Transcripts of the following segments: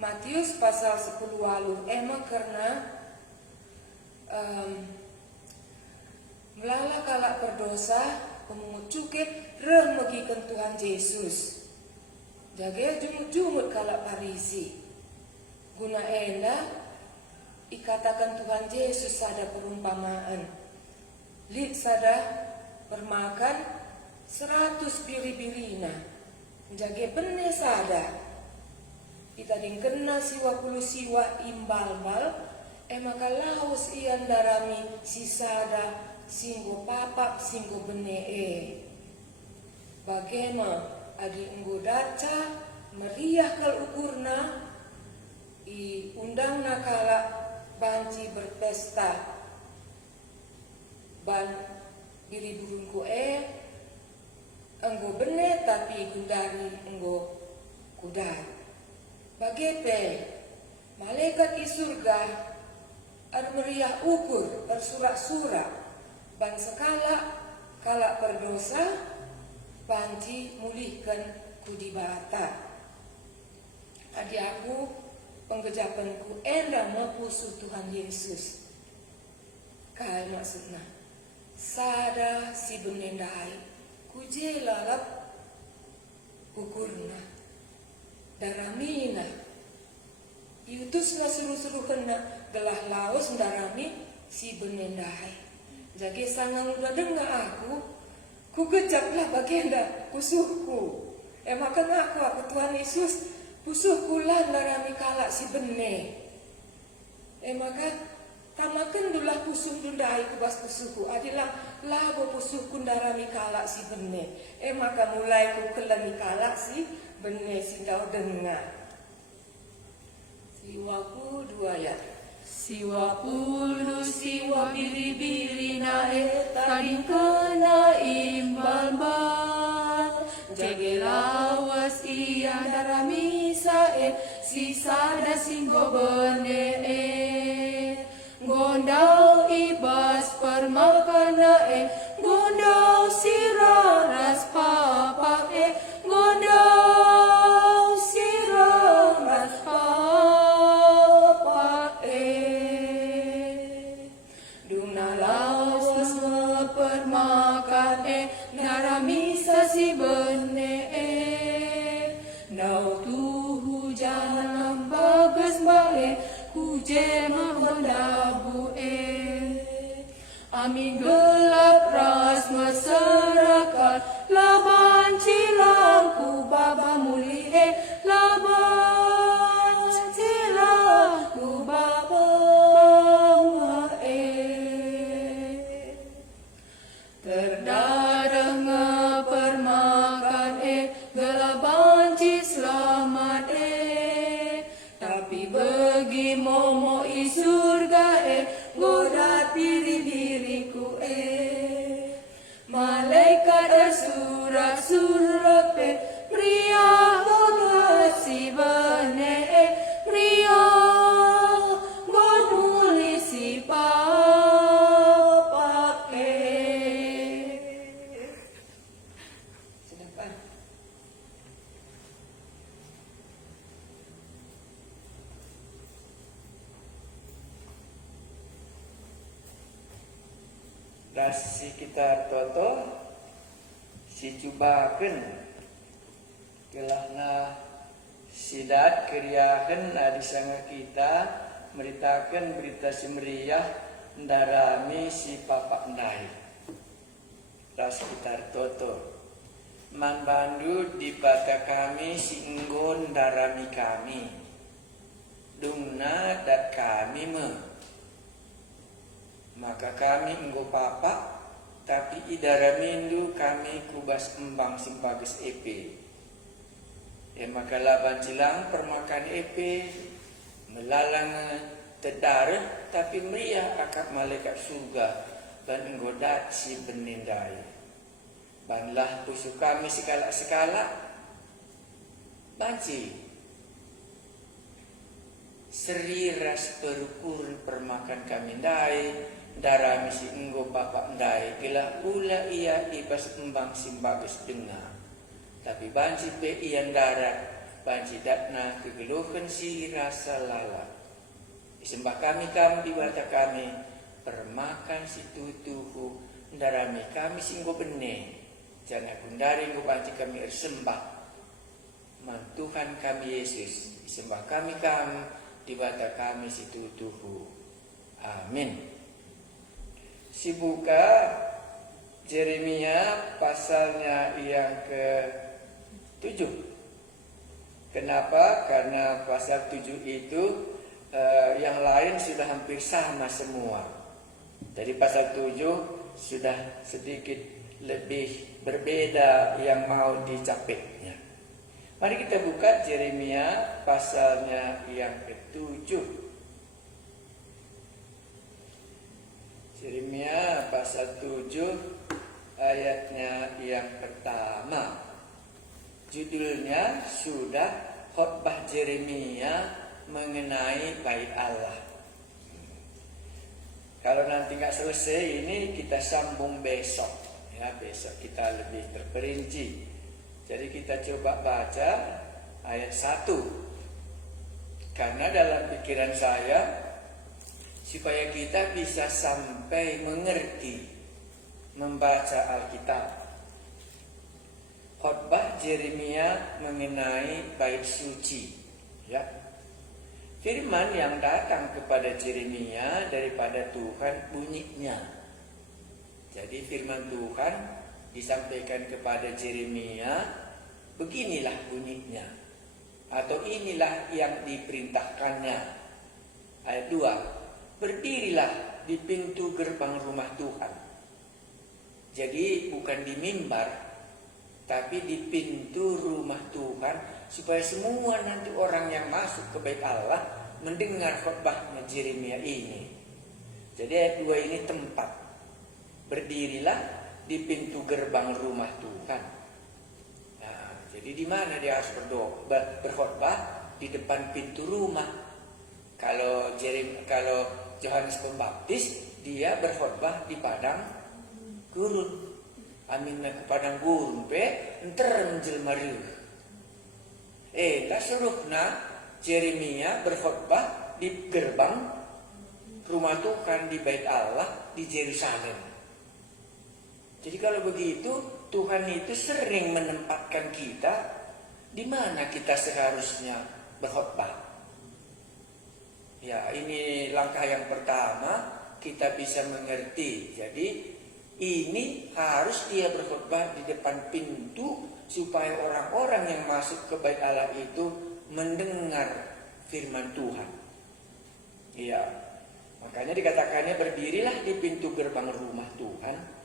Matius pasal 10 walu ema karena melala kalak berdosa pemungut cukai rem megikan Tuhan Yesus. Jaga jumut-jumut kalak Parisi. Guna enda ikatakan Tuhan Yesus ada perumpamaan. Lid sada bermakan 100 biri-birina. Jaga benih sada. Kita dingkena siwa puluh siwa imbal-bal. Maka laos ian darami sisada singgo papak singgo benih. Bagaimana adi enggo daca meriah kal ukurna i undang nakala banci berpesta ban biri burungku enggo benih tapi gundari enggo kudar. Bagete malaikat di surga ar meriah ukur bersurak-surak ban sekala kala berdosa panci mulihkan kudibata. Adi aku penggejapanku enda mapusu Tuhan Yesus. Kai maksudna sada si benendai kujelalap ukurna daramina iutusna seru-seru kena gelah laos darami si benendai. Jadi sangang udah dengar aku gejaplah bagenda pusuhku. Makan aku Tuhan Yesus pusuhku lah darami kalak si bene. Maka tamakan dulah pusuh dundai kubas pusuhku adilah labo pusuhku darami kalak si bene. Maka mulai ku kelani kalak si bene sindau dengar. Siwaku 2 ya. Siwa pulu siwa biri-biri nae tading kena imbal-bal. Jage lawas iya darami sae sisada singgo bene. Gondau ibas permakana gondau siraras papa gondau siraras papa Duna lawas permakan naramisa si bene nau tu hujan bagus bae hujan mendabu Ami gelap ras masyarakat laban cilangku baba muli laban cilangku baba terdarah ngepermakan gelaban ci selamat tapi bagi momo i surga godat diri-diriku malaikat surat-surat pria godat si bane pria goduli si papa Sedangkan si kita toto si cubaken gelahna sidat keriahan adi sanga kita meritakan berita semeriah darami si papak ndai ras kita toto man bandu di baka kami si enggon darami kami dungna dat kami maka kami enggo papa tapi idara mindu kami kubas embang simbagus EP. Maka laban cilang permakan EP melalang tedarah tapi meriah akak malaikat surga dan enggo dat si benindai. Banlah pusu kami sekala-sekala banci seri ras perukur permakan kami ndai darah misi enggo bapak ndai gila pula ia ibas embang simbagus dengar tapi banci pe ian darat banjidatna kegeluhan si rasa lala. Disembah kami di bata kami, permakan si tutuhu, ndarami kami singgo bene, jangan kundari ngo banci kami ersembah. Mantuhan kami Yesus, disembah kami di bata kami si tutuhu. Amin. Si buka Yeremia pasalnya yang ke-7. Kenapa? Karena pasal 7 itu yang lain sudah hampir sama semua. Jadi pasal 7 sudah sedikit lebih berbeda yang mau dicapainya. Mari kita buka Yeremia pasalnya yang ke-7. Yeremia pasal 7 ayatnya yang pertama. Judulnya sudah khotbah Yeremia mengenai bait Allah. Kalau nanti nggak selesai ini kita sambung besok. Ya, besok kita lebih terperinci. Jadi kita coba baca ayat 1. Karena dalam pikiran saya supaya kita bisa sampai mengerti membaca Alkitab. Khotbah Yeremia mengenai bait suci, ya. Firman yang datang kepada Yeremia daripada Tuhan bunyinya. Jadi firman Tuhan disampaikan kepada Yeremia, beginilah bunyinya, atau inilah yang diperintahkannya. Ayat 2, berdirilah di pintu gerbang rumah Tuhan. Jadi bukan di mimbar, tapi di pintu rumah Tuhan, supaya semua nanti orang yang masuk ke bait Allah mendengar khotbahnya Yeremia ini. Jadi ayat 2 ini tempat. Berdirilah di pintu gerbang rumah Tuhan. Nah, jadi di mana dia harus berkhotbah? Di depan pintu rumah. Kalau Yohanes Pembaptis, dia berkhotbah di padang gurun. Amin ke padang gurun enter menjelma riuh. Suruhna Yeremia berkhotbah di gerbang rumah Tuhan di bait Allah di Yerusalem. Jadi kalau begitu Tuhan itu sering menempatkan kita di mana kita seharusnya berkhotbah. Ya, ini langkah yang pertama kita bisa mengerti. Jadi ini harus dia berkhotbah di depan pintu supaya orang-orang yang masuk ke bait Allah itu mendengar firman Tuhan. Iya. Makanya dikatakannya berdirilah di pintu gerbang rumah Tuhan.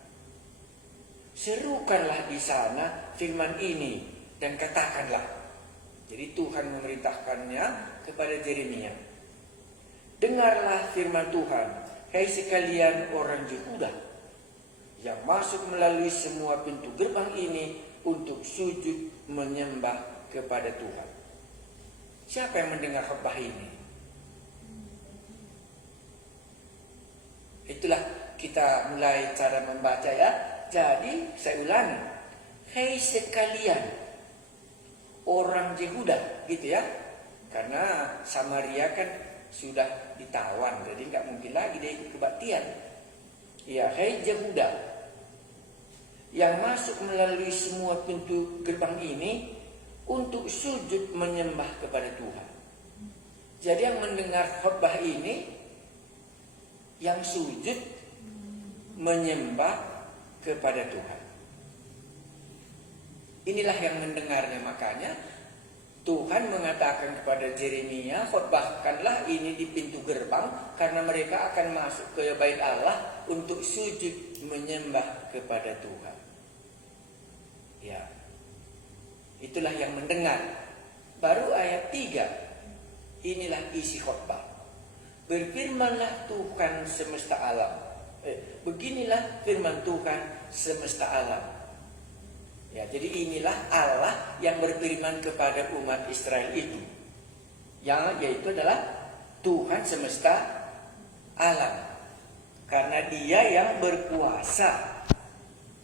Serukanlah di sana firman ini dan katakanlah. Jadi Tuhan memerintahkannya kepada Yeremia. Dengarlah firman Tuhan, hai sekalian orang Yehuda yang masuk melalui semua pintu gerbang ini untuk sujud menyembah kepada Tuhan. Siapa yang mendengar khotbah ini? Itulah kita mulai cara membaca, ya. Jadi saya ulangi, hei sekalian orang Yehuda, gitu ya. Karena Samaria kan sudah ditawan, jadi nggak mungkin lagi dia ikut kebaktian. Ya, hei Yehuda yang masuk melalui semua pintu gerbang ini untuk sujud menyembah kepada Tuhan. Jadi yang mendengar khotbah ini, yang sujud menyembah kepada Tuhan. Inilah yang mendengarnya. Makanya Tuhan mengatakan kepada Yeremia, khotbahkanlah ini di pintu gerbang, karena mereka akan masuk ke bait Allah untuk sujud menyembah kepada Tuhan. Ya, itulah yang mendengar. Baru ayat 3, inilah isi khotbah. Berfirmanlah Tuhan semesta alam. Beginilah firman Tuhan semesta alam. Ya, jadi inilah Allah yang berfirman kepada umat Israel itu, yang yaitu adalah Tuhan semesta alam. Karena dia yang berkuasa,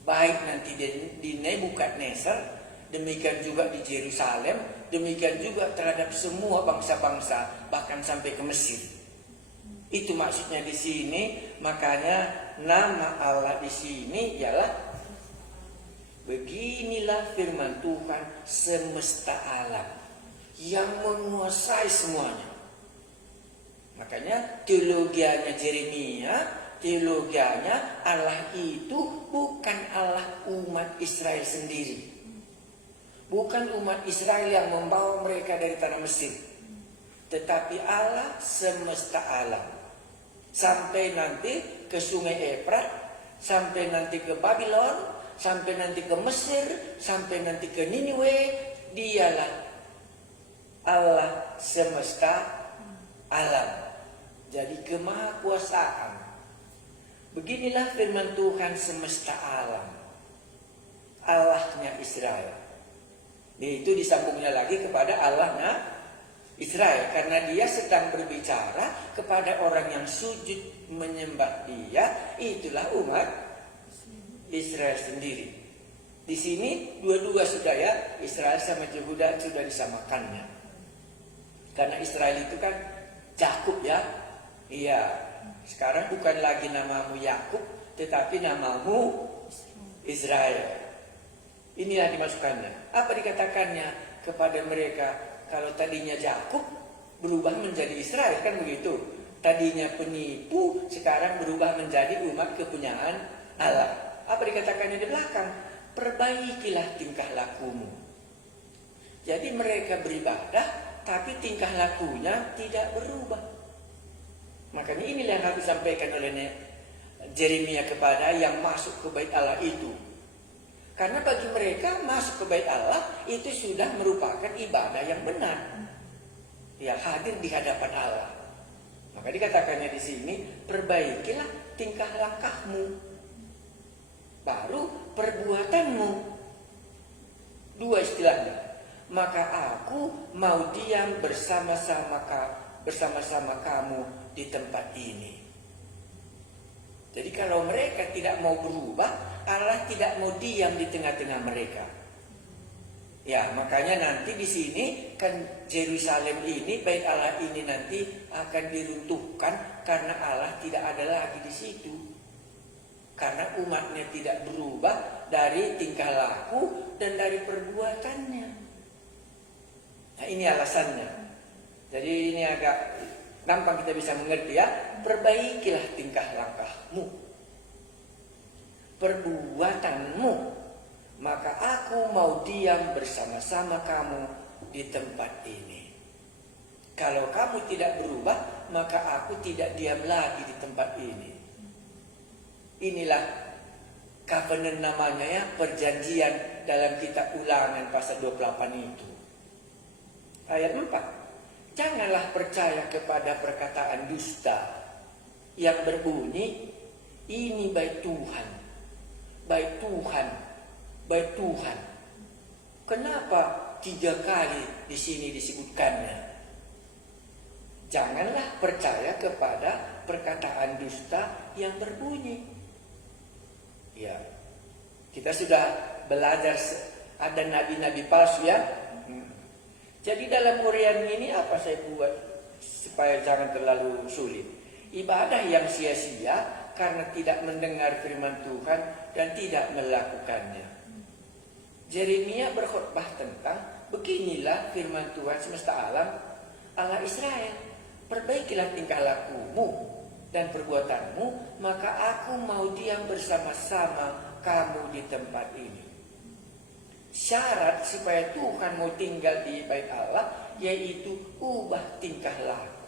baik nanti di Nebukadnezar, demikian juga di Yerusalem, demikian juga terhadap semua bangsa-bangsa, bahkan sampai ke Mesir. Itu maksudnya di sini. Makanya nama Allah di sini ialah, beginilah firman Tuhan semesta alam yang menguasai semuanya. Makanya teologianya Yeremia, teologianya Allah itu bukan Allah umat Israel sendiri. Bukan umat Israel yang membawa mereka dari tanah Mesir, tetapi Allah semesta alam. Sampai nanti ke sungai Efrat, sampai nanti ke Babylon, sampai nanti ke Mesir, sampai nanti ke Niniwe, dialah Allah semesta alam. Jadi kemahakuasaan. Beginilah firman Tuhan semesta alam, Allahnya Israel. Itu disambungnya lagi kepada Allahnya Israel, karena dia sedang berbicara kepada orang yang sujud menyembah dia, itulah umat Israel sendiri. Di sini dua-dua sudah ya, Israel sama Yehuda sudah disamakannya. Karena Israel itu kan Yakub ya. Iya, sekarang bukan lagi namamu Yakub, tetapi namamu Israel. Inilah dimasukkannya. Apa dikatakannya kepada mereka? Kalau tadinya Yakub berubah menjadi Israel, kan begitu. Tadinya penipu, sekarang berubah menjadi umat kepunyaan Allah. Apa dikatakannya di belakang? Perbaikilah tingkah lakumu. Jadi mereka beribadah, tapi tingkah lakunya tidak berubah. Makanya inilah yang harus disampaikan oleh Yeremia kepada yang masuk ke bait Allah itu. Karena bagi mereka masuk ke bait Allah itu sudah merupakan ibadah yang benar. Ya, hadir di hadapan Allah. Maka dikatakannya di sini, perbaikilah tingkah langkahmu, baru perbuatanmu. Dua istilahnya. Maka aku mau diam bersama-sama kamu di tempat ini. Jadi kalau mereka tidak mau berubah, Allah tidak mau diam di tengah-tengah mereka. Ya, makanya nanti di sini kan Yerusalem ini, bait Allah ini nanti akan diruntuhkan karena Allah tidak ada lagi di situ. Karena umatnya tidak berubah dari tingkah laku dan dari perbuatannya. Nah, ini alasannya. Jadi ini agak gampang kita bisa mengerti ya. Perbaikilah tingkah langkahmu, perbuatanmu, maka aku mau diam bersama-sama kamu di tempat ini. Kalau kamu tidak berubah, maka aku tidak diam lagi di tempat ini. Inilah covenant namanya ya, perjanjian dalam kitab Ulangan pasal 28 itu. Ayat 4. Janganlah percaya kepada perkataan dusta yang berbunyi, ini bait Tuhan, bait Tuhan, bait Tuhan. Kenapa 3 kali di sini disebutkannya? Janganlah percaya kepada perkataan dusta yang berbunyi. Ya, kita sudah belajar ada nabi-nabi palsu ya. Jadi dalam uraian ini apa saya buat supaya jangan terlalu sulit? Ibadah yang sia-sia karena tidak mendengar firman Tuhan dan tidak melakukannya. Yeremia berkhotbah tentang beginilah firman Tuhan semesta alam, Allah Israel. Perbaikilah tingkah lakumu dan perbuatanmu, maka aku mau diam bersama-sama kamu di tempat ini. Syarat supaya Tuhan mau tinggal di bait Allah yaitu ubah tingkah laku.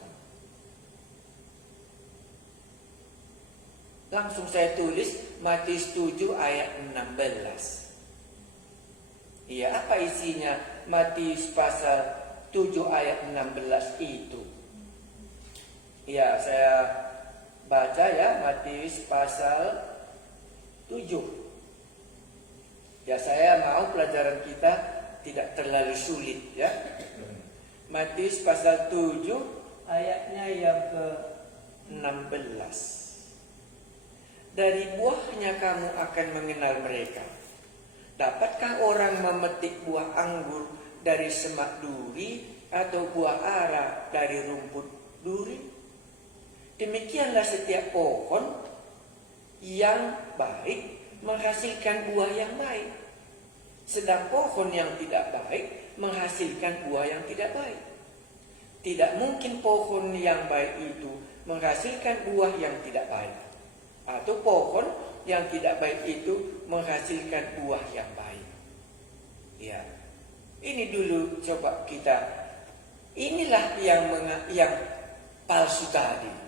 Langsung saya tulis Matius 7 ayat 16. Iya, apa isinya Matius pasal 7 ayat 16 itu? Iya, saya baca ya, Matius pasal 7. Ya, saya mau pelajaran kita tidak terlalu sulit ya. Matius pasal 7 ayatnya yang ke-16. Dari buahnya kamu akan mengenal mereka. Dapatkah orang memetik buah anggur dari semak duri atau buah ara dari rumput duri? Demikianlah setiap pohon yang baik menghasilkan buah yang baik, sedang pohon yang tidak baik menghasilkan buah yang tidak baik. Tidak mungkin pohon yang baik itu menghasilkan buah yang tidak baik, atau pohon yang tidak baik itu menghasilkan buah yang baik. Ya, ini dulu coba kita. Inilah yang palsu tadi.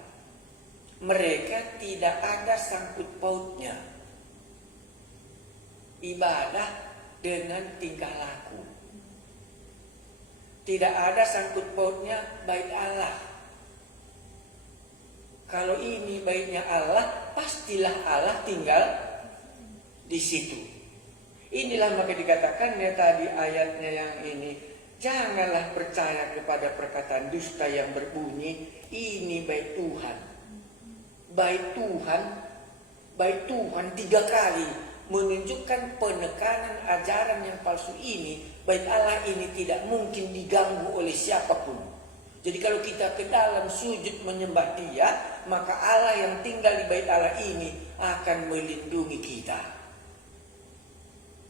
Mereka tidak ada sangkut pautnya ibadah dengan tingkah laku. Tidak ada sangkut pautnya bait Allah. Kalau ini baitnya Allah, pastilah Allah tinggal di situ. Inilah maka dikatakannya tadi ayatnya yang ini, janganlah percaya kepada perkataan dusta yang berbunyi, ini bait Tuhan. Bait Tuhan, bait Tuhan 3 kali menunjukkan penekanan ajaran yang palsu ini. Bait Allah ini tidak mungkin diganggu oleh siapapun. Jadi kalau kita ke dalam sujud menyembah Dia, maka Allah yang tinggal di bait Allah ini akan melindungi kita.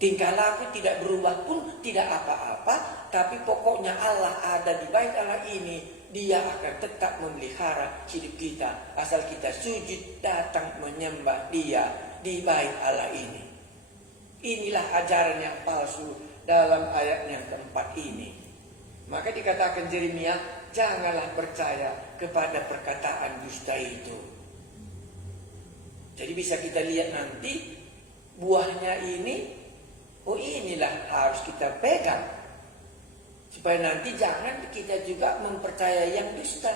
Tingkah laku tidak berubah pun tidak apa-apa, tapi pokoknya Allah ada di bait Allah ini. Dia akan tetap memelihara hidup kita asal kita sujud datang menyembah Dia di bait Allah ini. Inilah ajaran yang palsu dalam ayat yang keempat ini. Maka dikatakan Yeremia, janganlah percaya kepada perkataan dusta itu. Jadi bisa kita lihat nanti buahnya ini, oh inilah harus kita pegang. Supaya nanti jangan kita juga mempercayai yang dusta.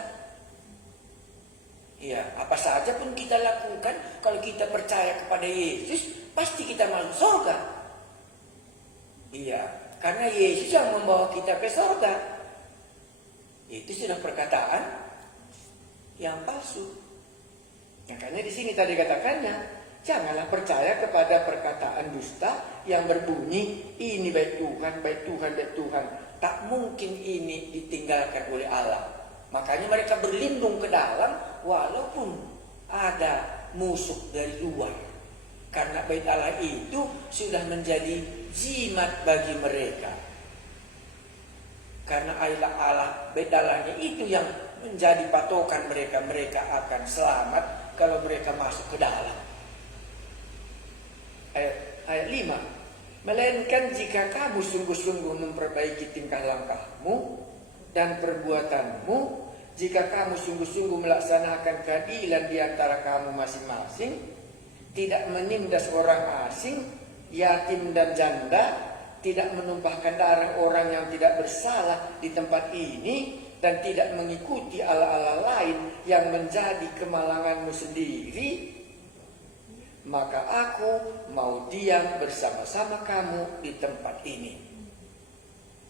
Ya, apa saja pun kita lakukan, kalau kita percaya kepada Yesus, pasti kita masuk surga. Iya, karena Yesus yang membawa kita ke surga. Itu sudah perkataan yang palsu. Makanya di sini tadi katakannya, janganlah percaya kepada perkataan dusta yang berbunyi, ini bait Tuhan, bait Tuhan, bait Tuhan. Tak mungkin ini ditinggalkan oleh Allah. Makanya mereka berlindung ke dalam walaupun ada musuh dari luar. Karena bait Allah itu sudah menjadi jimat bagi mereka. Karena Allah, bait Allahnya itu yang menjadi patokan mereka. Mereka akan selamat kalau mereka masuk ke dalam. Ayat 5. Melainkan jika kamu sungguh-sungguh memperbaiki tingkah langkahmu dan perbuatanmu, jika kamu sungguh-sungguh melaksanakan keadilan di antara kamu masing-masing, tidak menindas orang asing, yatim dan janda, tidak menumpahkan darah orang yang tidak bersalah di tempat ini, dan tidak mengikuti Allah-Allah lain yang menjadi kemalanganmu sendiri, maka aku mau diam bersama-sama kamu di tempat ini,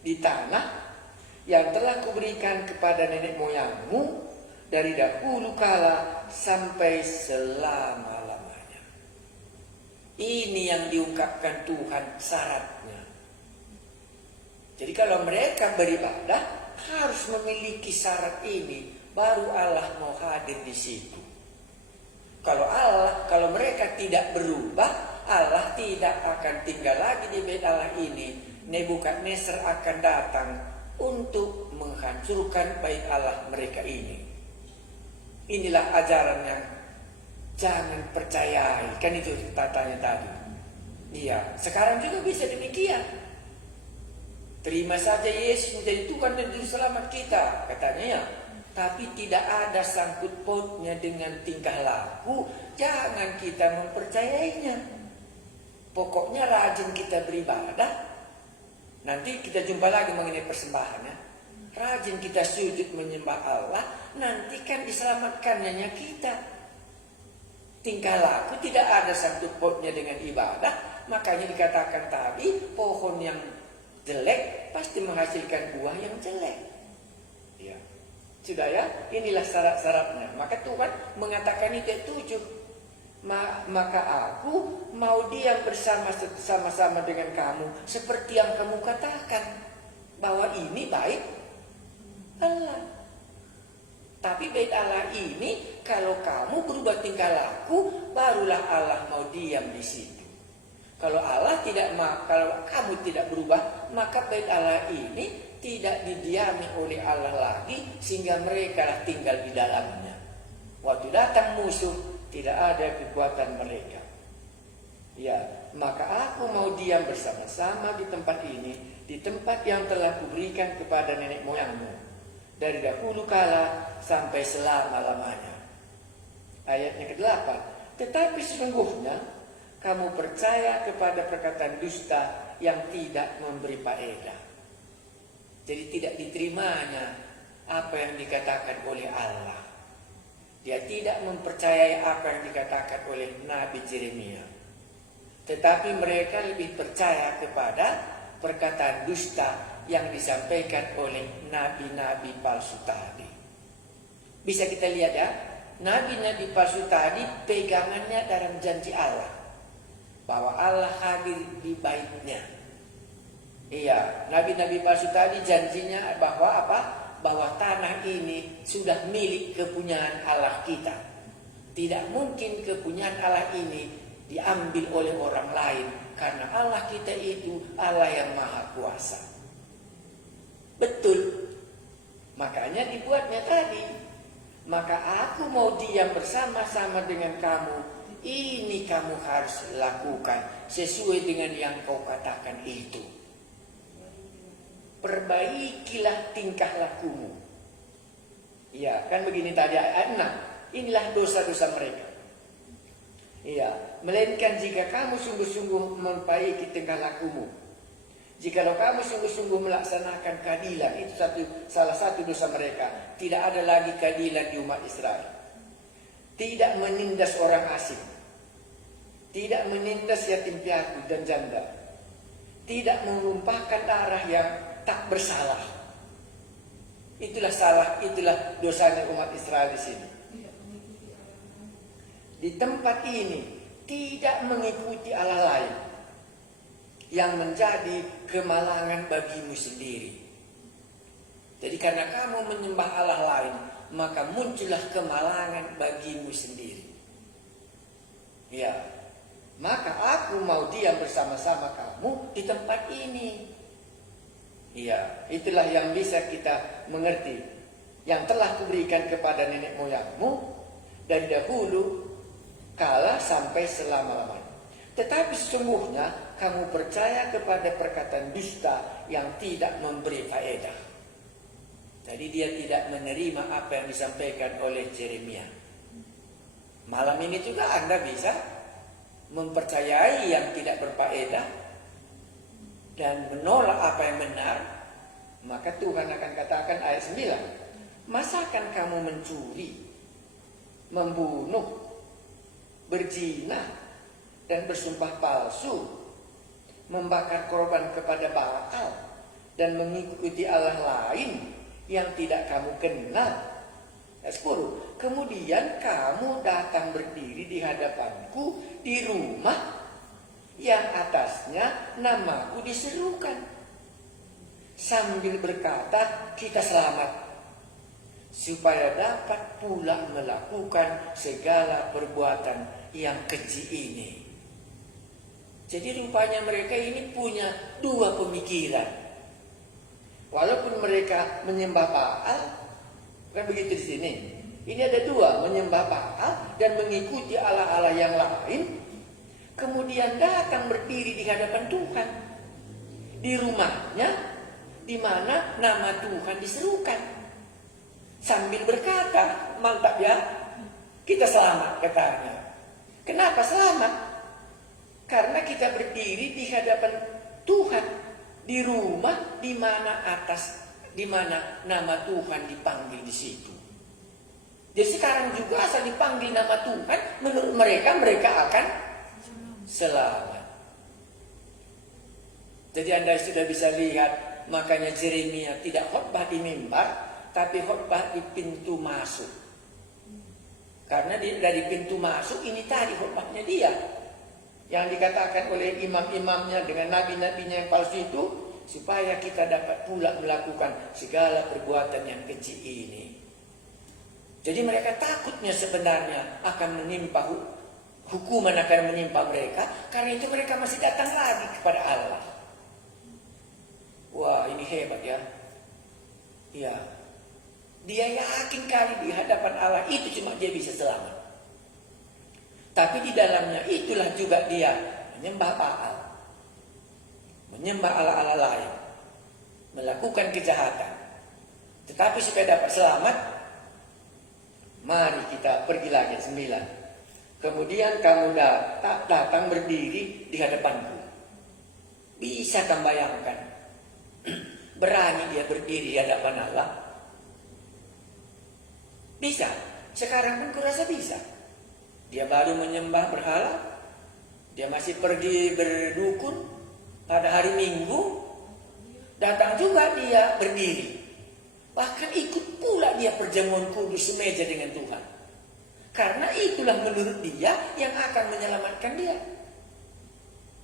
di tanah yang telah kuberikan kepada nenek moyangmu dari dahulu kala sampai selama-lamanya. Ini yang diungkapkan Tuhan syaratnya. Jadi kalau mereka beribadah harus memiliki syarat ini, baru Allah mau hadir di situ. Kalau mereka tidak berubah, Allah tidak akan tinggal lagi di bait Allah ini. Nebukadnezar akan datang untuk menghancurkan bait Allah mereka ini. Inilah ajaran yang jangan percayai. Kan itu tatanya tadi. Iya, sekarang juga bisa demikian. Terima saja Yesus menjadi Tuhan dan Juru Selamat kita, katanya ya. Tapi tidak ada sangkut pautnya dengan tingkah laku, jangan kita mempercayainya. Pokoknya rajin kita beribadah. Nanti kita jumpa lagi mengenai persembahannya. Rajin kita sujud menyembah Allah, nanti kan diselamatkannya kita. Tingkah laku tidak ada sangkut pautnya dengan ibadah. Makanya dikatakan tadi, pohon yang jelek pasti menghasilkan buah yang jelek. Ya. Sudah ya, inilah syarat-syaratnya. Maka Tuhan mengatakan itu 7. Maka aku mau diam bersama-sama dengan kamu seperti yang kamu katakan. bahwa ini bait Allah. Tapi bait Allah ini kalau kamu berubah tingkah laku, barulah Allah mau diam di situ. Kalau kalau kamu tidak berubah, maka bait Allah ini tidak didiami oleh Allah lagi, sehingga mereka lah tinggal di dalamnya. Waktu datang musuh, tidak ada kekuatan mereka. Ya, maka aku mau diam bersama-sama di tempat ini, di tempat yang telah kuberikan kepada nenek moyangmu dari dahulu kala sampai selama-lamanya. Ayatnya ke-8. Tetapi sesungguhnya kamu percaya kepada perkataan dusta yang tidak memberi faedah. Jadi tidak diterimanya apa yang dikatakan oleh Allah. Dia tidak mempercayai apa yang dikatakan oleh Nabi Yeremia. Tetapi mereka lebih percaya kepada perkataan dusta yang disampaikan oleh nabi-nabi palsu tadi. Bisa kita lihat ya, nabi-nabi palsu tadi pegangannya dalam janji Allah, bahwa Allah hadir di baitnya. Iya, nabi-nabi palsu tadi janjinya bahwa apa? Bahwa tanah ini sudah milik kepunyaan Allah kita. Tidak mungkin kepunyaan Allah ini diambil oleh orang lain, karena Allah kita itu Allah yang maha kuasa. Betul. Makanya dibuatnya tadi. Maka aku mau diam bersama-sama dengan kamu. Ini kamu harus lakukan sesuai dengan yang kau katakan itu. Perbaikilah tingkah lakumu. Ya, kan begini tadi ayat 6. Inilah dosa-dosa mereka. Iya, melainkan jika kamu sungguh-sungguh memperbaiki tingkah lakumu. Jikalau kamu sungguh-sungguh melaksanakan keadilan, itu salah satu dosa mereka. Tidak ada lagi keadilan di umat Israel. Tidak menindas orang asing. Tidak menindas yatim piatu dan janda. Tidak menumpahkan darah yang tak bersalah. Itulah dosanya umat Israel di sini. Di tempat ini tidak mengikuti Allah lain yang menjadi kemalangan bagimu sendiri. Jadi karena kamu menyembah Allah lain, maka muncullah kemalangan bagimu sendiri. Ya, maka aku mau diam bersama-sama kamu di tempat ini. Ya, itulah yang bisa kita mengerti, yang telah kuberikan kepada nenek moyangmu dari dahulu kala sampai selama-lamanya. Tetapi sesungguhnya kamu percaya kepada perkataan dusta yang tidak memberi faedah. Jadi dia tidak menerima apa yang disampaikan oleh Yeremia. Malam ini juga Anda bisa mempercayai yang tidak berfaedah dan menolak apa yang benar. Maka Tuhan akan katakan ayat 9. Masakan kamu mencuri, membunuh, berzina, dan bersumpah palsu, membakar korban kepada Baal, dan mengikuti Allah lain yang tidak kamu kenal. Ayat 10. Kemudian kamu datang berdiri di hadapanku di rumah yang atasnya namaku diserukan, sambil berkata, kita selamat, supaya dapat pula melakukan segala perbuatan yang keji ini. Jadi rupanya mereka ini punya dua pemikiran. Walaupun mereka menyembah Baal, kan begitu di sini. Ini ada dua, menyembah Baal dan mengikuti Allah-Allah yang lain. Kemudian datang berdiri di hadapan Tuhan, di rumahnya, di mana nama Tuhan diserukan, sambil berkata, mantap ya, kita selamat katanya. Kenapa selamat? Karena kita berdiri di hadapan Tuhan, di rumah di mana nama Tuhan dipanggil di situ. Jadi sekarang juga asal dipanggil nama Tuhan, menurut mereka akan selamat. Jadi Anda sudah bisa lihat, makanya Yeremia tidak khotbah di mimbar, tapi khotbah di pintu masuk. Karena dari pintu masuk ini tadi khotbahnya dia, yang dikatakan oleh imam-imamnya dengan nabi-nabinya yang palsu supaya kita dapat pula melakukan segala perbuatan yang kecil ini. Jadi mereka takutnya sebenarnya akan menimpa hukuman akan menimpa mereka, karena itu mereka masih datang lagi kepada Allah. Wah, ini hebat ya. Ya, dia yakin kali di hadapan Allah itu cuma dia bisa selamat. Tapi di dalamnya itulah juga dia menyembah Baal, menyembah Allah-Allah lain, melakukan kejahatan. Tetapi supaya dapat selamat, mari kita pergi lagi 9. Kemudian kamu datang berdiri di hadapanku. Bisa kamu bayangkan? Berani dia berdiri di hadapan Allah? Bisa. Sekarang pun kurasa bisa. Dia baru menyembah berhala. Dia masih pergi berdukun pada hari Minggu. Datang juga dia berdiri. Bahkan ikut pula dia perjamuan kudus semeja dengan Tuhan. Karena itulah menurut dia yang akan menyelamatkan dia.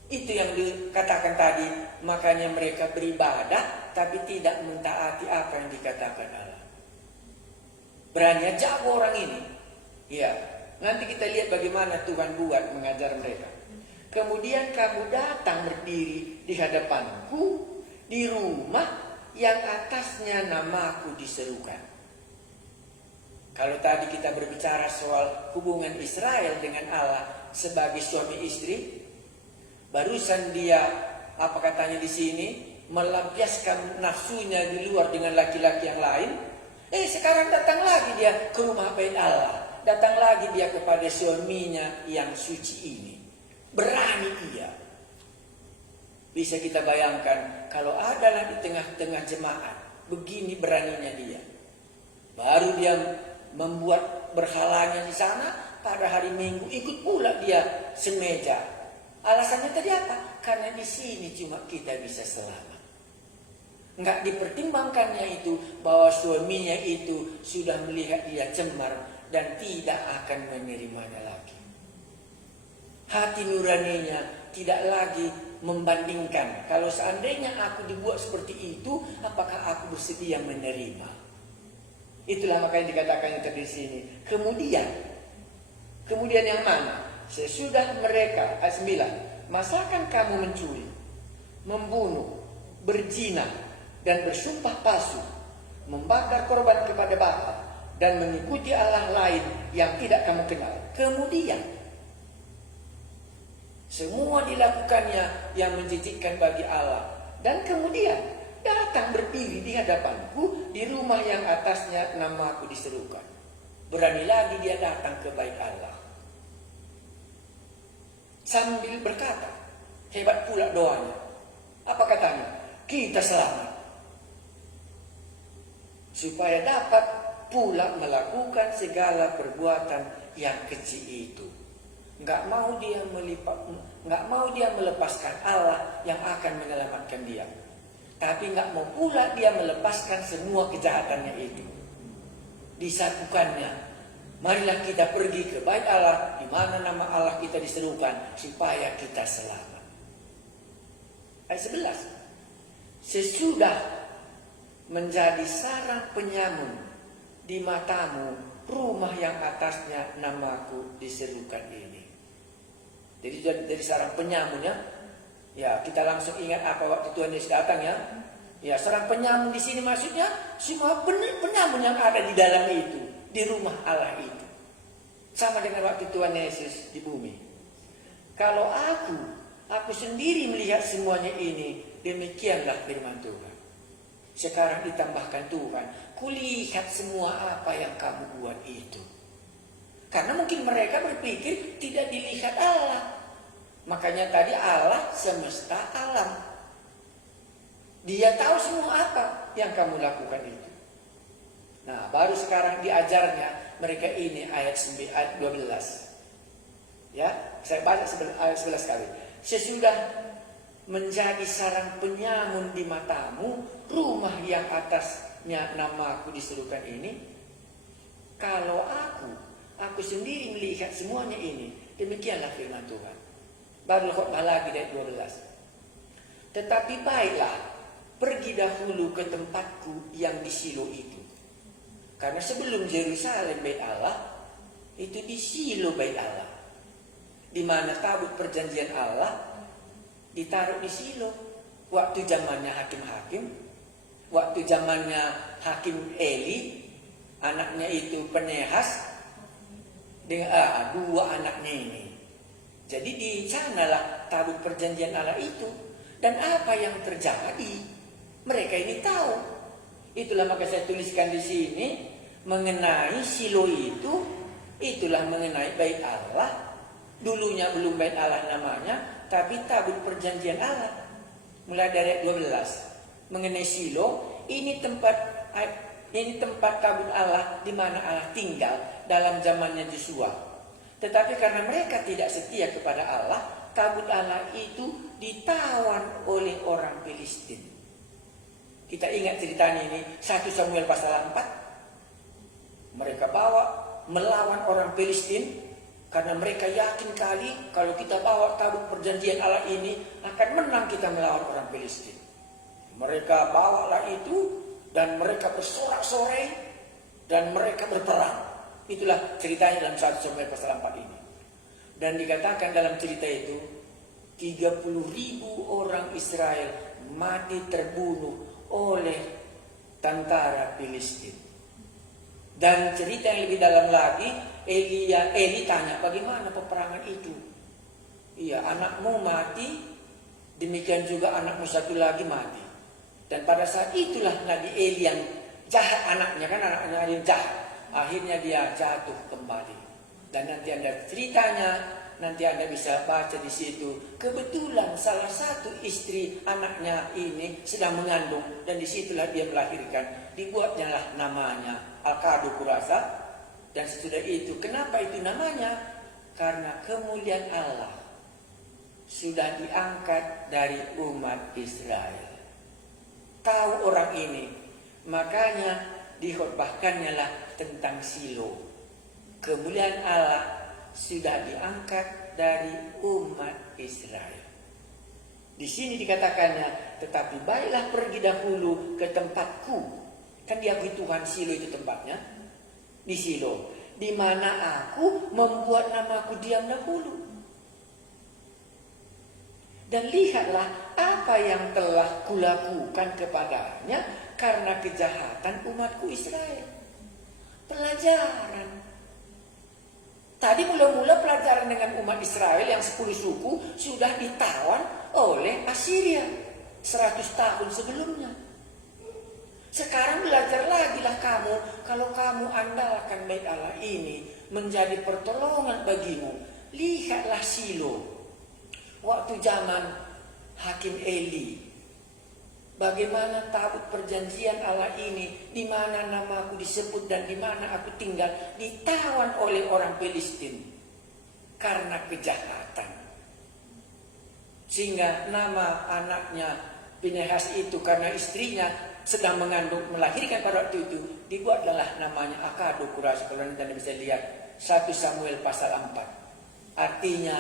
Itu yang dikatakan tadi. Makanya mereka beribadah tapi tidak mentaati apa yang dikatakan Allah. Berani jago orang ini. Ya, nanti kita lihat bagaimana Tuhan buat mengajar mereka. Kemudian kamu datang berdiri di hadapanku di rumah yang atasnya namaku diserukan. Kalau tadi kita berbicara soal hubungan Israel dengan Allah sebagai suami istri, barusan dia apa katanya di sini melampiaskan nafsunya di luar dengan laki-laki yang lain. Sekarang datang lagi dia ke rumah bait Allah, datang lagi dia kepada suaminya yang suci ini. Berani dia. Bisa kita bayangkan kalau adalah di tengah-tengah jemaat, begini beraninya dia. Baru dia membuat berhalanya di sana, pada hari Minggu ikut pula dia semeja. Alasannya tadi apa? Karena di sini cuma kita bisa selamat. Enggak dipertimbangkannya itu bahwa suaminya itu sudah melihat dia cemar dan tidak akan menerimanya lagi. Hati nuraninya tidak lagi membandingkan. Kalau seandainya aku dibuat seperti itu, apakah aku bersedia menerima? Itulah makanya dikatakan yang tadi di sini. Kemudian yang mana? Sesudah mereka, ayat 9, masakan kamu mencuri, membunuh, berzina, dan bersumpah palsu, membakar korban kepada Baal, dan mengikuti Allah lain yang tidak kamu kenal. Kemudian, semua dilakukannya yang menjijikkan bagi Allah. Dan kemudian, datang berdiri di hadapanku di rumah yang atasnya namaku diserukan. Berani lagi dia datang ke bait Allah. Sambil berkata, hebat pula doanya. Apa katanya? Kita selamat. Supaya dapat pula melakukan segala perbuatan yang kecil itu. Nggak mau dia melepaskan Allah yang akan menyelamatkan dia. Tapi nggak mau pula dia melepaskan semua kejahatannya itu. Disatukannya. Marilah kita pergi ke bait Allah, di mana nama Allah kita diserukan, supaya kita selamat. Ayat 11. Sesudah menjadi sarang penyamun di matamu rumah yang atasnya namaku diserukan ini. Jadi dari sarang penyamun ya, kita langsung ingat apa waktu Tuhan Yesus datang ya. Ya, sarang penyamun di sini maksudnya semua penyamun yang ada di dalam itu, di rumah Allah itu. Sama dengan waktu Tuhan Yesus di bumi. Kalau aku sendiri melihat semuanya ini, demikianlah firman Tuhan. Sekarang ditambahkan Tuhan, kulihat semua apa yang kamu buat itu. Karena mungkin mereka berpikir tidak dilihat Allah. Makanya tadi Allah semesta alam. Dia tahu semua apa yang kamu lakukan itu. Nah, baru sekarang diajarnya mereka ini ayat 12. Ya, saya baca ayat 11 kali. Sesudah menjadi sarang penyamun di matamu rumah yang atasnya namaku diserukan ini. Kalau aku sendiri melihat semuanya ini, demikianlah firman Tuhan. Baru khotbah lagi dari 12. Tetapi baiklah pergi dahulu ke tempatku yang di Shilo itu. Karena sebelum Yerusalem bait Allah, itu di Shilo bait Allah, di mana tabut perjanjian Allah ditaruh di Shilo. Waktu zamannya hakim-hakim, waktu zamannya Hakim Eli, anaknya itu Pinehas dengan dua anaknya ini. Jadi di sanalah tabut perjanjian Allah itu. Dan apa yang terjadi, mereka ini tahu. Itulah maka saya tuliskan di sini mengenai Shilo itu. Itulah mengenai bait Allah. Dulunya belum bait Allah namanya, tapi tabut perjanjian Allah. Mulai dari ayat 12 mengenai Shilo, ini tempat tabut Allah di mana Allah tinggal dalam zamannya Yosua. Tetapi karena mereka tidak setia kepada Allah, tabut Allah itu ditawan oleh orang Filistin. Kita ingat ceritanya ini 1 Samuel pasal 4. Mereka bawa melawan orang Filistin karena mereka yakin kali kalau kita bawa tabut perjanjian Allah ini akan menang kita melawan orang Filistin. Mereka bawalah itu dan mereka bersorak-sorai dan mereka berperang. Itulah ceritanya dalam 1 Samuel pasal 4 ini. Dan dikatakan dalam cerita itu 30.000 orang Israel mati terbunuh oleh tentara Filistin. Dan cerita yang lebih dalam lagi, Eli tanya, bagaimana peperangan itu? Iya, anakmu mati, demikian juga anakmu satu lagi mati. Dan pada saat itulah Nabi Eli yang jahat anaknya, kan anaknya yang jahat. Akhirnya dia jatuh kembali. Dan nanti Anda ceritanya, nanti Anda bisa baca di situ. Kebetulan salah satu istri anaknya ini sedang mengandung, dan disitulah dia melahirkan. Dibuatnya lah namanya Al-Kadu kurasa. Dan sesudah itu, kenapa itu namanya? Karena kemuliaan Allah sudah diangkat dari umat Israel. Tahu orang ini, makanya dikhotbahkannya lah tentang Shilo. Kemuliaan Allah sudah diangkat dari umat Israel. Di sini dikatakannya, tetapi baiklah pergi dahulu ke tempatku. Kan diakui Tuhan Shilo itu tempatnya. Di Shilo, di mana aku membuat namaku diam dahulu. Dan lihatlah apa yang telah kulakukan kepadanya karena kejahatan umatku Israel. Pelajaran. Tadi mula-mula pelajaran dengan umat Israel yang 10 suku sudah ditawan oleh Assyria 100 tahun sebelumnya. Sekarang belajar lagi lah kamu, kalau kamu andalkan bait Allah ini menjadi pertolongan bagimu. Lihatlah Shilo, waktu zaman Hakim Eli, bagaimana tabut perjanjian Allah ini, di mana namaku disebut dan di mana aku tinggal, ditawan oleh orang Filistin karena kejahatan. Sehingga nama anaknya Pinehas itu karena istrinya sedang mengandung melahirkan pada waktu itu, dibuatlah namanya Akadu kurasa. Kalau Anda bisa lihat 1 Samuel pasal 4. Artinya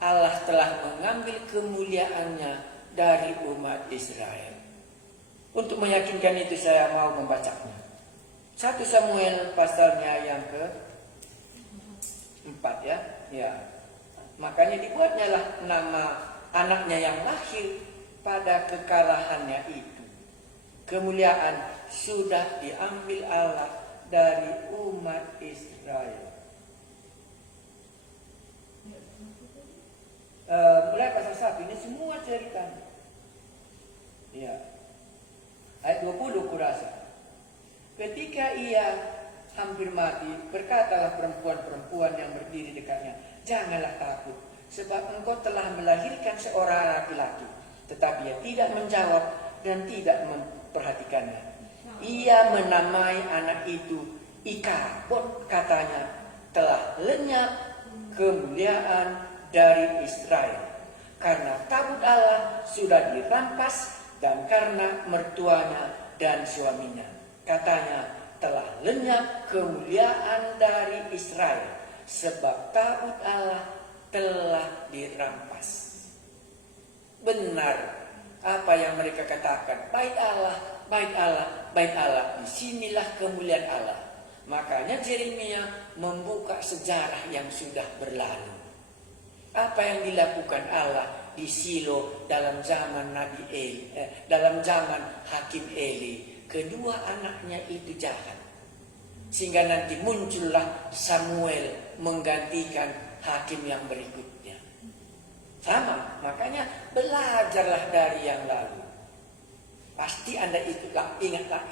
Allah telah mengambil kemuliaannya dari umat Israel. Untuk meyakinkan itu saya mau membacanya. 1 Samuel pasalnya yang ke-4 ya. Ya. Makanya dibuatnya lah nama anaknya yang lahir pada kekalahannya itu. Kemuliaan sudah diambil Allah dari umat Israel. Mulai pasal 1 ini semua ceritanya. Ya. Ayat 20 kurasa. Ketika ia hampir mati, berkatalah perempuan-perempuan yang berdiri dekatnya, janganlah takut, sebab engkau telah melahirkan seorang laki-laki. Tetapi ia tidak menjawab dan tidak memperhatikannya. Ia menamai anak itu Ikabod, katanya, telah lenyap kemuliaan dari Israel, karena tabut Allah sudah dirampas dan karena mertuanya dan suaminya. Katanya, telah lenyap kemuliaan dari Israel, sebab tabut Allah telah dirampas. Benar, Apa yang mereka katakan? Bait Allah, bait Allah, bait Allah. Disinilah kemuliaan Allah. Makanya Yeremia membuka sejarah yang sudah berlalu. Apa yang dilakukan Allah di Silo dalam zaman Nabi Eli, dalam zaman Hakim Eli. Kedua anaknya itu jahat. Sehingga nanti muncullah Samuel menggantikan hakim yang berikutnya. Sama, makanya belajarlah dari yang lalu. Pasti Anda ingatlah,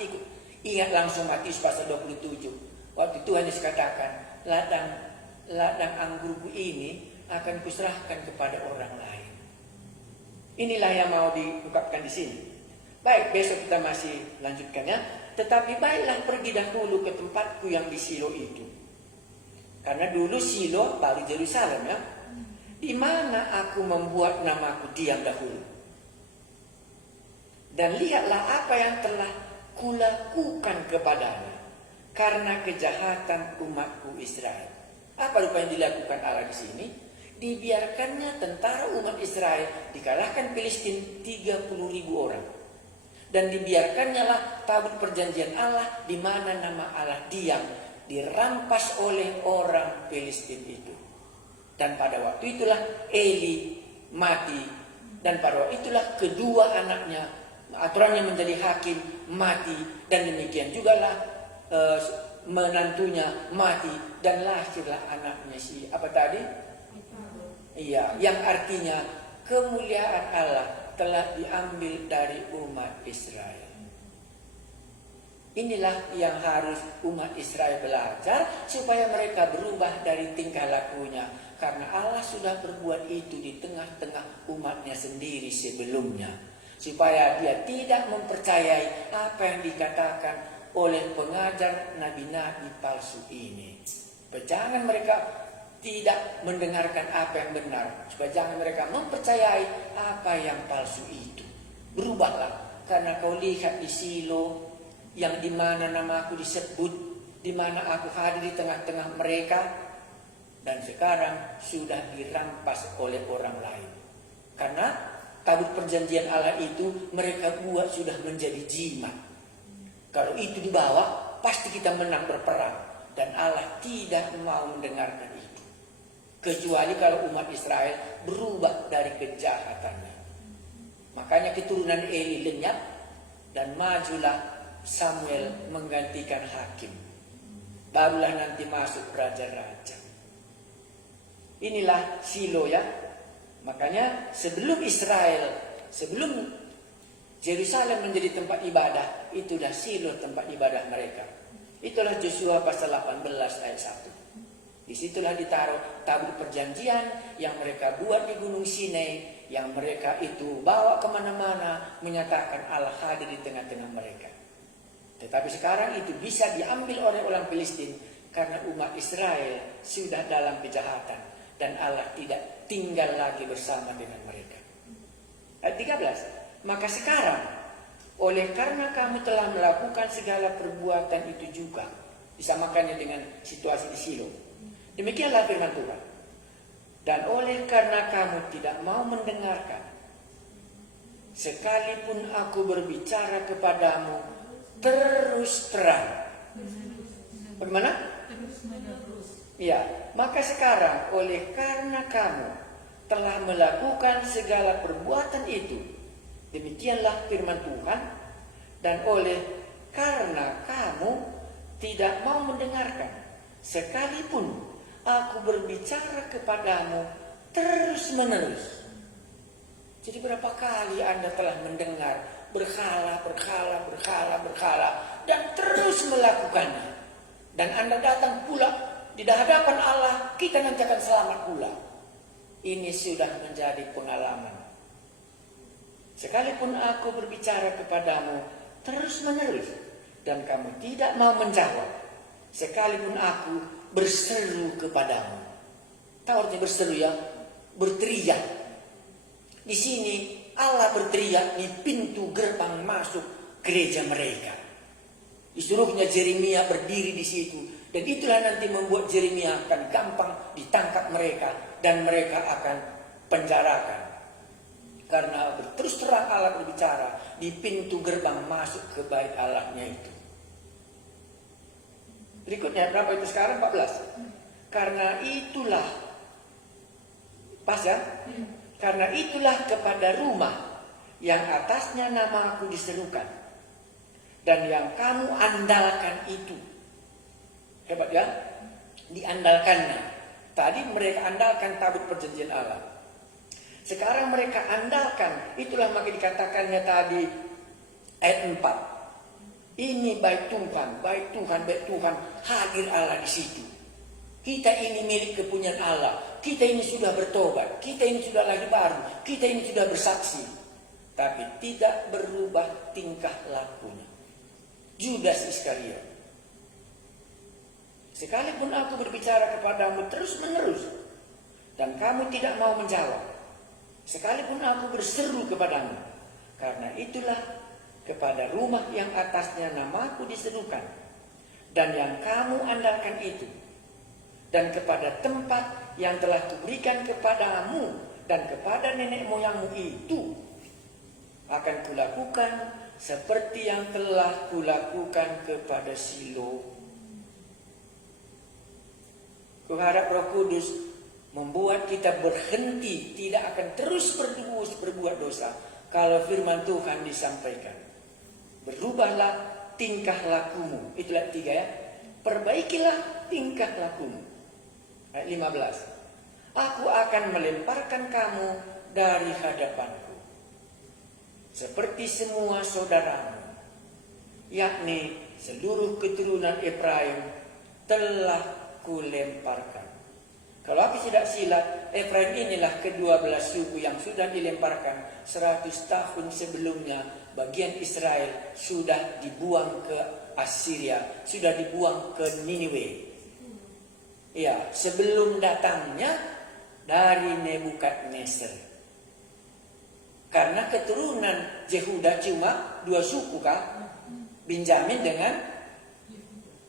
ingat langsung Matius pasal 27. Waktu Tuhan Yesus katakan, ladang anggurku ini akan kuserahkan kepada orang lain. Inilah yang mau diungkapkan di sini. Baik, besok kita masih lanjutkan ya. Tetapi baiklah pergi dahulu ke tempatku yang di Silo itu. Karena dulu Silo baru Yerusalem ya. Di mana aku membuat namaku diam dahulu. Dan lihatlah apa yang telah kulakukan kepadanya karena kejahatan umatku Israel. Apa rupanya dilakukan Allah di sini? Dibiarkannya tentara umat Israel dikalahkan Filistin 30.000 orang. Dan dibiarkannya lah tabut perjanjian Allah di mana nama Allah diam dirampas oleh orang Filistin itu. Dan pada waktu itulah Eli mati. Dan pada waktu itulah kedua anaknya, aturannya menjadi hakim, mati. Dan demikian juga lah menantunya mati. Dan lahirlah anaknya si apa tadi? Iya, yang artinya kemuliaan Allah telah diambil dari umat Israel. Inilah yang harus umat Israel belajar supaya mereka berubah dari tingkah lakunya. Karena Allah sudah berbuat itu di tengah-tengah umatnya sendiri sebelumnya. Supaya dia tidak mempercayai apa yang dikatakan oleh pengajar nabi-nabi palsu ini. Jangan mereka tidak mendengarkan apa yang benar. Supaya jangan mereka mempercayai apa yang palsu itu. Berubahlah. Karena kau lihat di Silo yang dimana namaku disebut, dimana aku hadir di tengah-tengah mereka. Dan sekarang sudah dirampas oleh orang lain. Karena tabut perjanjian Allah itu mereka buat sudah menjadi jimat. Kalau itu dibawa, pasti kita menang berperang. Dan Allah tidak mau mendengarkan itu. Kecuali kalau umat Israel berubah dari kejahatannya. Makanya keturunan Eli lenyap. Dan majulah Samuel menggantikan hakim. Barulah nanti masuk raja-raja. Inilah Silo ya. Makanya sebelum Yerusalem menjadi tempat ibadah, itulah Silo tempat ibadah mereka. Itulah Yosua pasal 18 ayat 1. Disitulah ditaruh tabut perjanjian yang mereka buat di Gunung Sinai, yang mereka itu bawa kemana-mana menyatakan Allah hadir di tengah-tengah mereka. Tetapi sekarang itu bisa diambil oleh orang Filistin karena umat Israel sudah dalam kejahatan. Dan Allah tidak tinggal lagi bersama dengan mereka. Ayat 13. Maka sekarang, oleh karena kamu telah melakukan segala perbuatan itu juga. Disamakannya dengan situasi di Silo. Demikianlah firman Tuhan. Dan oleh karena kamu tidak mau mendengarkan, sekalipun aku berbicara kepadamu terus terang. Bagaimana? Ya, maka sekarang oleh karena kamu telah melakukan segala perbuatan itu, demikianlah firman Tuhan, dan oleh karena kamu tidak mau mendengarkan, sekalipun aku berbicara kepadamu terus menerus. Jadi berapa kali Anda telah mendengar berhala, dan terus melakukannya, dan Anda datang pula di hadapan Allah, kita nanti akan selamat pula. Ini sudah menjadi pengalaman. Sekalipun aku berbicara kepadamu terus menerus dan kamu tidak mau menjawab, sekalipun aku berseru kepadamu. Tahu artinya berseru ya? Berteriak. Di sini Allah berteriak di pintu gerbang masuk gereja mereka. Disuruhnya Yeremia berdiri di situ. Dan itulah nanti membuat Yeremia akan gampang ditangkap mereka. Dan mereka akan penjarakan. Karena terus terang Allah berbicara di pintu gerbang masuk ke bait Allahnya itu. Berikutnya berapa itu sekarang? 14. Karena itulah, pas ya? Karena itulah kepada rumah yang atasnya nama aku diserukan dan yang kamu andalkan itu. Hebat ya? Diandalkannya. Tadi mereka andalkan tabut perjanjian Allah. Sekarang mereka andalkan, itulah maka dikatakannya tadi ayat 4. Ini bait Tuhan, bait Tuhan, bait Tuhan, hadir Allah di situ. Kita ini milik kepunyaan Allah. Kita ini sudah bertobat, kita ini sudah lahir baru, kita ini sudah bersaksi. Tapi tidak berubah tingkah lakunya. Judas Iskariot. Sekalipun aku berbicara kepadamu terus menerus dan kamu tidak mau menjawab. Sekalipun aku berseru kepadamu, karena itulah kepada rumah yang atasnya namaku diserukan, dan yang kamu andalkan itu, dan kepada tempat yang telah kuberikan kepadamu dan kepada nenek moyangmu itu, akan kulakukan seperti yang telah kulakukan kepada Silo. Kuharap Roh Kudus membuat kita berhenti, tidak akan terus berbuat dosa kalau firman Tuhan disampaikan. Berubahlah tingkah lakumu. Itulah 3 ya. Perbaikilah tingkah lakumu. Ayat 15. Aku akan melemparkan kamu dari hadapanku seperti semua saudaramu, yakni seluruh keturunan Efraim telah kulemparkan. Kalau aku tidak silap, Efraim inilah ke-12 suku yang sudah dilemparkan 100 tahun sebelumnya. Bagian Israel sudah dibuang ke Assyria, sudah dibuang ke Niniwe. Ya, sebelum datangnya dari Nebukadnezar. Karena keturunan Yehuda cuma 2 suku kah? Benjamin dengan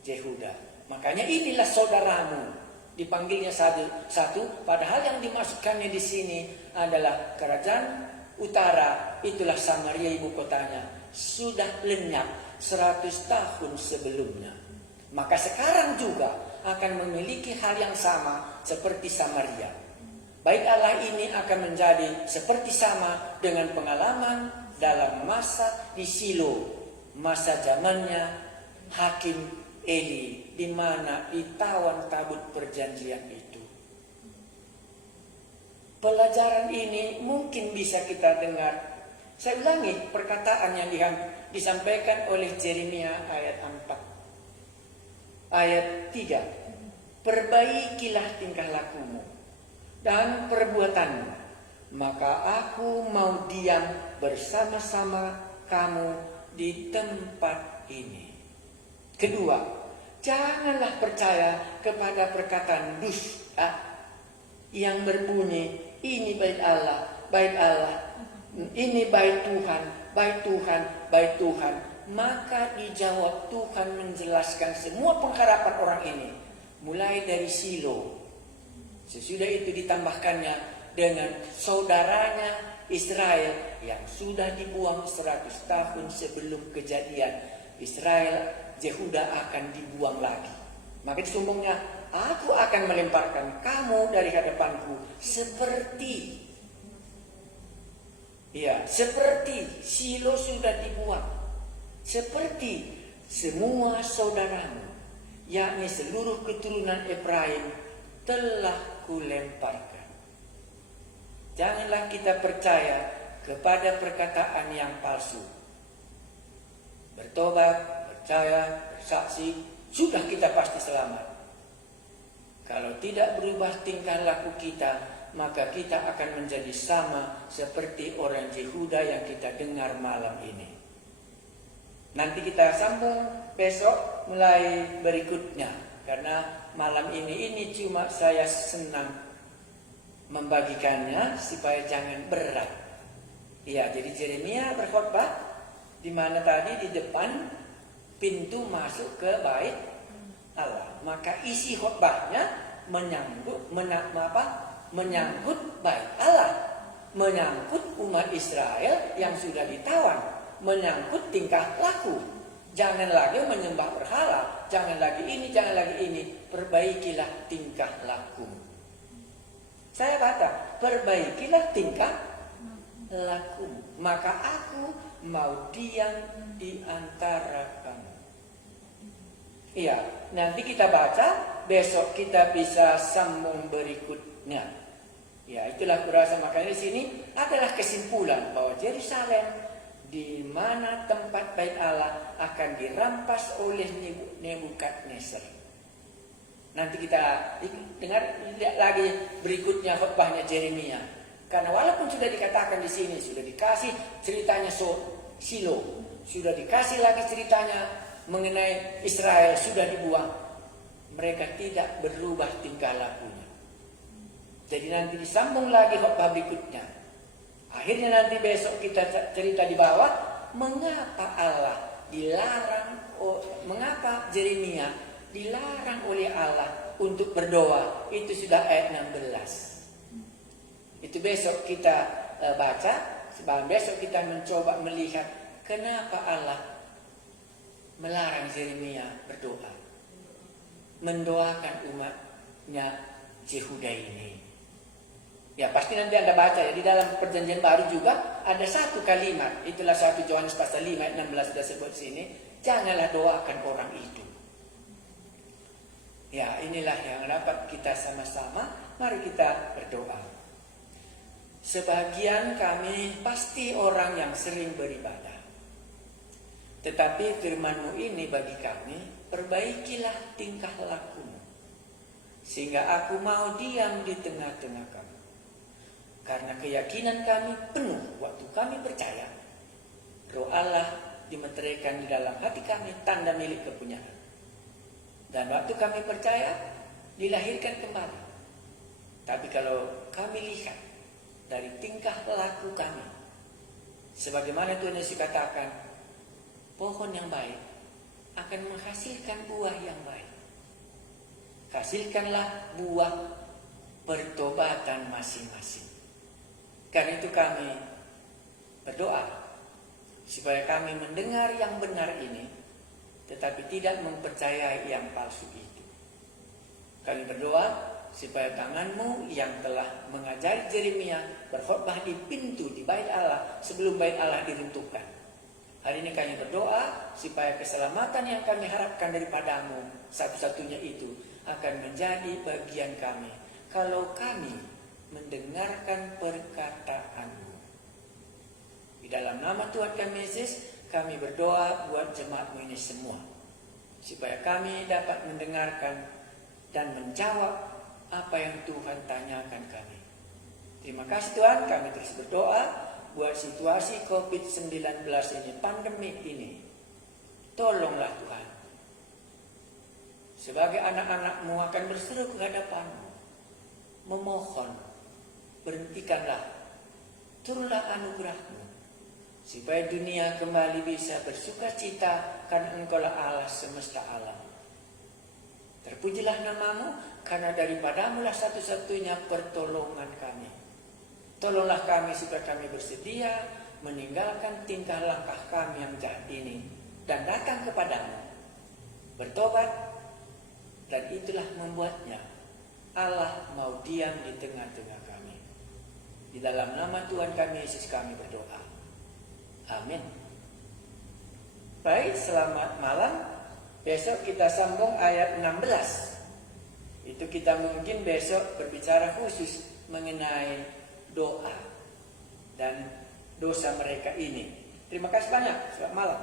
Yehuda. Makanya inilah saudaramu. Dipanggilnya satu, padahal yang dimasukkannya di sini adalah kerajaan utara, itulah Samaria ibu kotanya, sudah lenyap 100 tahun sebelumnya. Maka sekarang juga akan memiliki hal yang sama seperti Samaria. Bait Allah ini akan menjadi seperti sama dengan pengalaman dalam masa di Silo, masa zamannya Hakim Eli, di mana ditawan tabut perjanjian itu. Pelajaran ini mungkin bisa kita dengar. Saya ulangi perkataan yang disampaikan oleh Yeremia ayat 4. Ayat 3. Perbaikilah tingkah lakumu dan perbuatanmu, maka aku mau diam bersama-sama kamu di tempat ini. Kedua, janganlah percaya kepada perkataan dusta yang berbunyi, ini bait Allah, ini bait Tuhan, bait Tuhan, bait Tuhan. Maka dijawab Tuhan menjelaskan semua pengharapan orang ini, mulai dari Silo. Sesudah itu ditambahkannya dengan saudaranya Israel yang sudah dibuang 100 tahun sebelum kejadian. Israel, Yehuda akan dibuang lagi. Maka disumbungnya, aku akan melemparkan kamu dari hadapanku seperti Silo sudah dibuang, seperti semua saudaramu, yakni seluruh keturunan Efraim telah kulemparkan. Janganlah kita percaya kepada perkataan yang palsu. Bertobat, percaya, bersaksi, sudah kita pasti selamat. Kalau tidak berubah tingkah laku kita, maka kita akan menjadi sama seperti orang Yehuda yang kita dengar malam ini. Nanti kita sambung besok mulai berikutnya, karena malam ini cuma saya senang membagikannya supaya jangan berat. Ya, jadi Yeremia berkhotbah di mana tadi di depan pintu masuk ke bait Allah. Maka isi khotbahnya menyangkut bait Allah. menyangkut umat Israel yang sudah ditawan, menyangkut tingkah laku. Jangan lagi menyembah berhala, jangan lagi ini, jangan lagi ini. Perbaikilah tingkah laku. Saya kata, perbaikilah tingkah laku, maka aku mau diam di antara kamu. Iya, nanti kita baca, besok kita bisa sambung berikutnya. Ya, itulah kurasa, makanya di sini adalah kesimpulan bahwa Yerusalem di mana tempat bait Allah akan dirampas oleh Nebukadnezar. Nanti kita lihat lagi berikutnya khotbahnya Yeremia. Karena walaupun sudah dikatakan di sini, sudah dikasih ceritanya Silo, sudah dikasih lagi ceritanya mengenai Israel sudah dibuang, mereka tidak berubah tingkah lakunya. Jadi nanti disambung lagi khotbah berikutnya. Akhirnya nanti besok kita cerita di bawah, mengapa Allah dilarang, mengapa Yeremia dilarang oleh Allah untuk berdoa. Itu sudah ayat 16. Itu besok kita baca, sebab besok kita mencoba melihat kenapa Allah melarang Yeremia berdoa, mendoakan umatnya Yehuda ini. Ya pasti nanti Anda baca ya, di dalam perjanjian baru juga ada satu kalimat, itulah 1 Yohanes pasal 5 ayat 16 sudah sebut sini, janganlah doakan orang itu. Ya inilah yang dapat kita sama-sama, mari kita berdoa. Sebagian kami pasti orang yang sering beribadah, tetapi firman-Mu ini bagi kami, perbaikilah tingkah lakumu, sehingga aku mau diam di tengah-tengah kamu. Karena keyakinan kami penuh waktu kami percaya Roh Allah dimeteraikan di dalam hati kami, tanda milik kepunyaan. Dan waktu kami percaya dilahirkan kembali. Tapi kalau kami lihat dari tingkah laku kami, sebagaimana Tuhan Yesus katakan, pohon yang baik akan menghasilkan buah yang baik. Hasilkanlah buah pertobatan masing-masing. Karena itu kami berdoa supaya kami mendengar yang benar ini, tetapi tidak mempercayai yang palsu itu. Kami berdoa supaya tangan-Mu yang telah mengajari Yeremia berkhotbah di pintu di bait Allah sebelum bait Allah diruntuhkan. Hari ini kami berdoa supaya keselamatan yang kami harapkan daripada-Mu satu-satunya itu akan menjadi bagian kami kalau kami mendengarkan perkataan-Mu. Di dalam nama Tuhan kami Yesus, kami berdoa buat jemaat-Mu ini semua, supaya kami dapat mendengarkan dan menjawab apa yang Tuhan tanyakan kami. Terima kasih Tuhan, kami terus berdoa buat situasi COVID-19 ini, pandemi ini. Tolonglah Tuhan. Sebagai anak-anak-Mu akan berseru ke hadapan-Mu, memohon, berhentikanlah, turunlah anugerah-Mu, supaya dunia kembali bisa bersuka cita karena Engkaulah Allah semesta alam. Terpujilah nama-Mu, karena daripada-Mu lah satu-satunya pertolongan kami. Tolonglah kami supaya kami bersedia meninggalkan tingkah langkah kami yang jahat ini dan datang kepada-Mu, bertobat, dan itulah membuatnya Allah mau diam di tengah-tengah kami. Di dalam nama Tuhan kami Yesus kami berdoa. Amin. Baik, selamat malam. Besok kita sambung ayat 16. Itu kita mungkin besok berbicara khusus mengenai doa dan dosa mereka ini. Terima kasih banyak. Selamat malam.